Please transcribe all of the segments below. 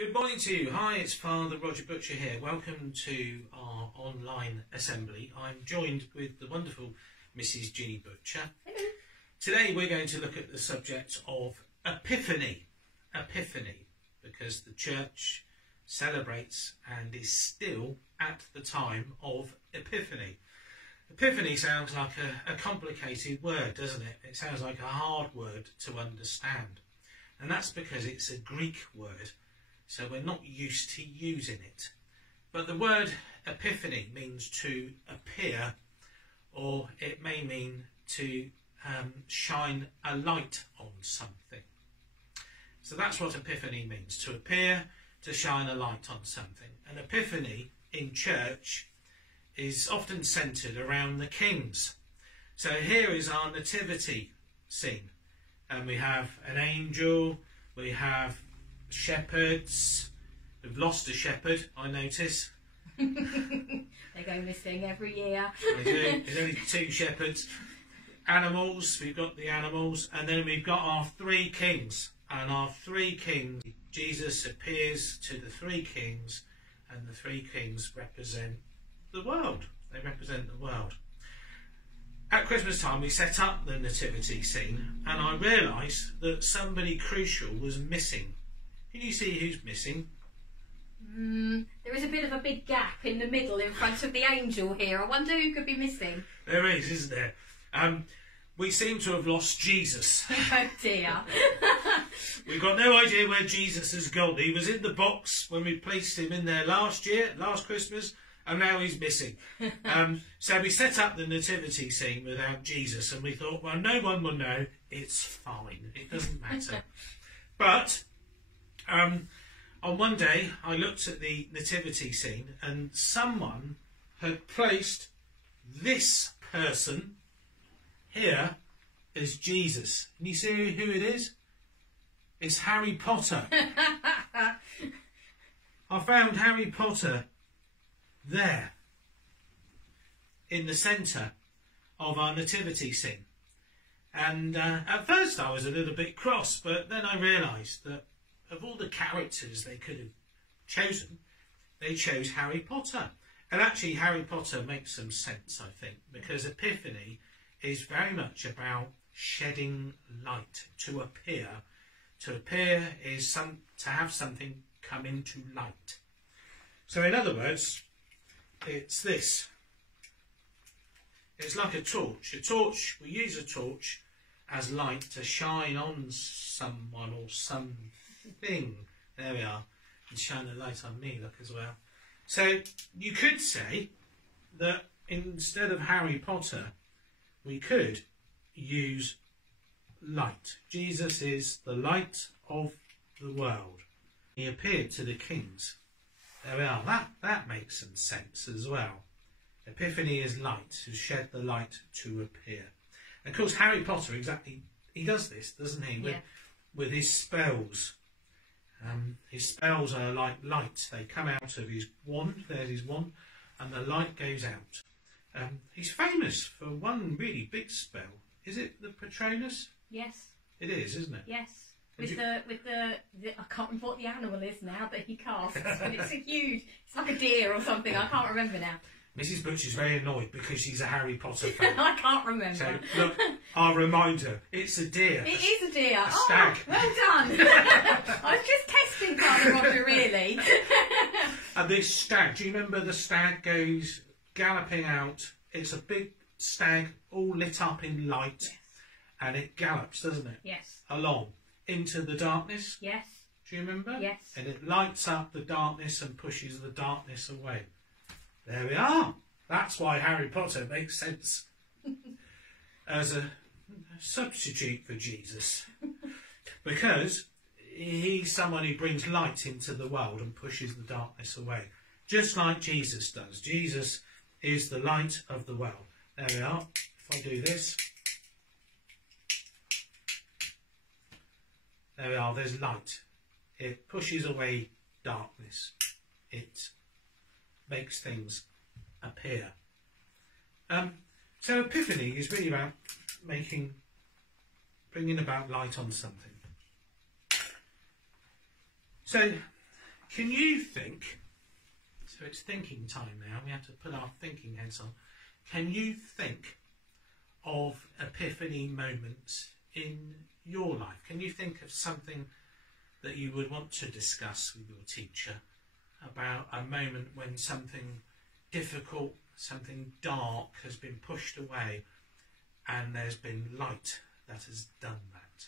Good morning to you. Hi, it's Father Roger Butcher here. Welcome to our online assembly. I'm joined with the wonderful Mrs. Ginny Butcher. Hello. Today we're going to look at the subject of Epiphany. Epiphany, because the church celebrates and is still at the time of Epiphany. Epiphany sounds like a complicated word, doesn't it? It sounds like a hard word to understand. And that's because it's a Greek word, so we're not used to using it. But the word epiphany means to appear, or it may mean to shine a light on something. So that's what epiphany means, to appear, to shine a light on something. And epiphany in church is often centred around the kings. So here is our nativity scene. And we have an angel, we have shepherds. We've lost a shepherd, I notice. They go missing every year. They do. There's only two shepherds. Animals, we've got the animals. And then we've got our three kings. And our three kings, Jesus appears to the three kings, and the three kings represent the world. They represent the world. At Christmas time we set up the nativity scene, and I realised that somebody crucial was missing. Can you see who's missing? There is a bit of a big gap in the middle in front of the angel here. I wonder who could be missing. There is, isn't there? We seem to have lost Jesus. Oh dear. We've got no idea where Jesus has gone. He was in the box when we placed him in there last Christmas, and now he's missing. So we set up the nativity scene without Jesus, and we thought, well, no one will know. It's fine. It doesn't matter. But on one day, I looked at the nativity scene, and someone had placed this person here as Jesus. Can you see who it is? It's Harry Potter. I found Harry Potter there in the centre of our nativity scene. And at first I was a little bit cross, but then I realised that of all the characters they could have chosen, they chose Harry Potter. And actually Harry Potter makes some sense, I think, because Epiphany is very much about shedding light, to appear. To appear is to have something come into light. So in other words, it's this. It's like a torch. A torch, we use a torch as light to shine on someone or something. There we are. And shine a light on me, look, as well. So you could say that instead of Harry Potter, we could use light. Jesus is the light of the world. He appeared to the kings. There we are. That makes some sense as well. Epiphany is light, to shed the light to appear. And of course, Harry Potter, exactly, he does this, doesn't he? Yeah. With his spells. His spells are like light. They come out of his wand. There's his wand, and the light goes out. He's famous for one really big spell. Is it the Patronus? Yes. It is, isn't it? Yes. With the I can't remember what the animal is now that he casts, but it's it's like a deer or something. I can't remember now. Mrs. Butcher's very annoyed because she's a Harry Potter fan. I can't remember. So look, our reminder, it's a deer. It is a deer. A stag. Oh, well done. I was just testing Father Roger, really. And this stag, do you remember the stag goes galloping out? It's a big stag all lit up in light. Yes. And it gallops, doesn't it? Yes. Along into the darkness. Yes. Do you remember? Yes. And it lights up the darkness and pushes the darkness away. There we are. That's why Harry Potter makes sense as a substitute for Jesus. Because he's someone who brings light into the world and pushes the darkness away. Just like Jesus does. Jesus is the light of the world. There we are. If I do this. There we are. There's light. It pushes away darkness. It makes things appear. So Epiphany is really about bringing about light on something. So Can you think, so it's thinking time now, we have to put our thinking hats on. Can you think of epiphany moments in your life? Can you think of something that you would want to discuss with your teacher about a moment when something difficult, something dark has been pushed away and there's been light that has done that?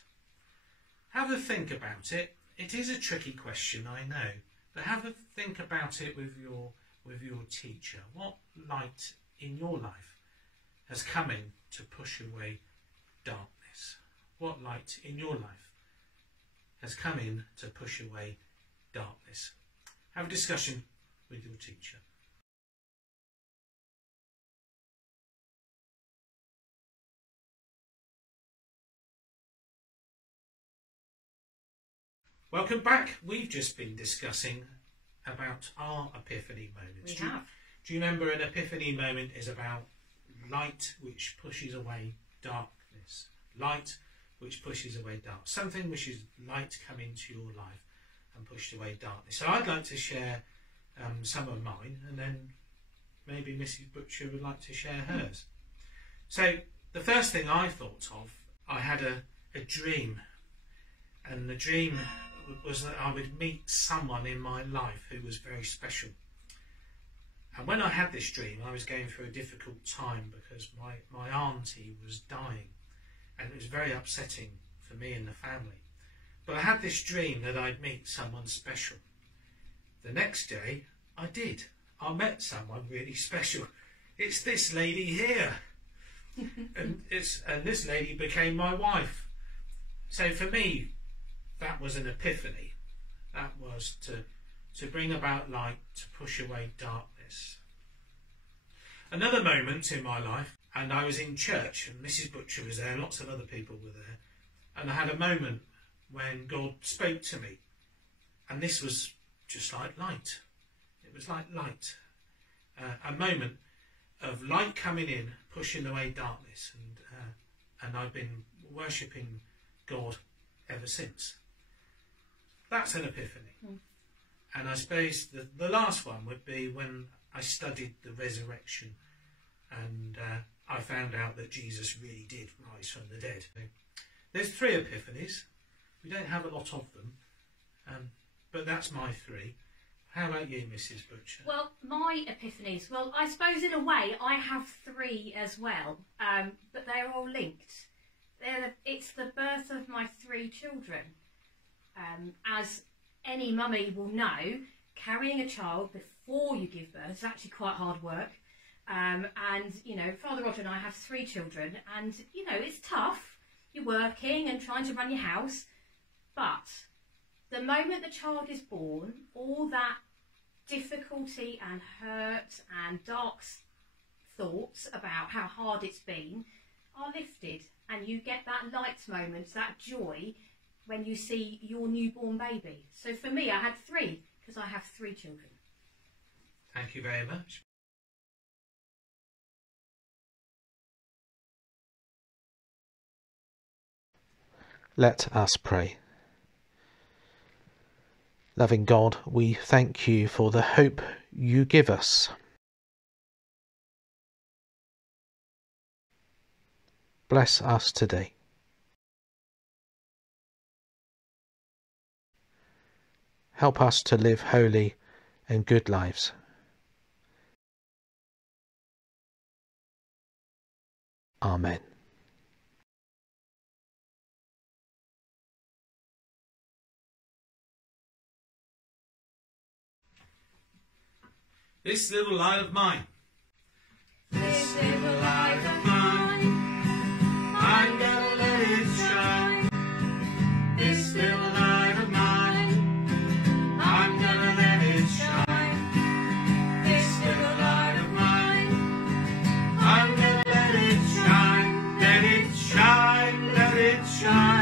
Have a think about it. It is a tricky question, I know, but have a think about it with your teacher. What light in your life has come in to push away darkness? What light in your life has come in to push away darkness? Have a discussion with your teacher. Welcome back. We've just been discussing about our epiphany moments. Do you remember an epiphany moment is about light which pushes away darkness? Light which pushes away dark. Something which is light come into your life and pushed away darkness. So I'd like to share some of mine, and then maybe Mrs. Butcher would like to share hers. So the first thing I thought of, I had a dream, and the dream was that I would meet someone in my life who was very special. And when I had this dream, I was going through a difficult time because my auntie was dying, and it was very upsetting for me and the family. But I had this dream that I'd meet someone special. The next day, I did. I met someone really special. It's this lady here. and this lady became my wife. So for me, that was an epiphany. That was to bring about light, to push away darkness. Another moment in my life, and I was in church, and Mrs. Butcher was there, lots of other people were there, and I had a moment when God spoke to me, and this was just like light. It was like light. A moment of light coming in, pushing away darkness, and I've been worshipping God ever since. That's an epiphany. And I suppose the last one would be when I studied the resurrection, and I found out that Jesus really did rise from the dead. There's 3 epiphanies. We don't have a lot of them, but that's my 3. How about you, Mrs. Butcher? Well, my epiphanies, well, I suppose in a way I have 3 as well, but they're all linked. It's the birth of my 3 children. As any mummy will know, carrying a child before you give birth is actually quite hard work. And, you know, Father Roger and I have 3 children, and, you know, it's tough. You're working and trying to run your house, but the moment the child is born, all that difficulty and hurt and dark thoughts about how hard it's been are lifted, and you get that light moment, that joy, when you see your newborn baby. So for me, I had 3, because I have 3 children. Thank you very much. Let us pray. Loving God, we thank you for the hope you give us. Bless us today. Help us to live holy and good lives. Amen. This little light of mine. This little light of mine, I'm gonna let it shine. This little light of mine, I'm gonna let it shine. This little light of mine, I'm gonna let it shine. Let it shine, let it shine.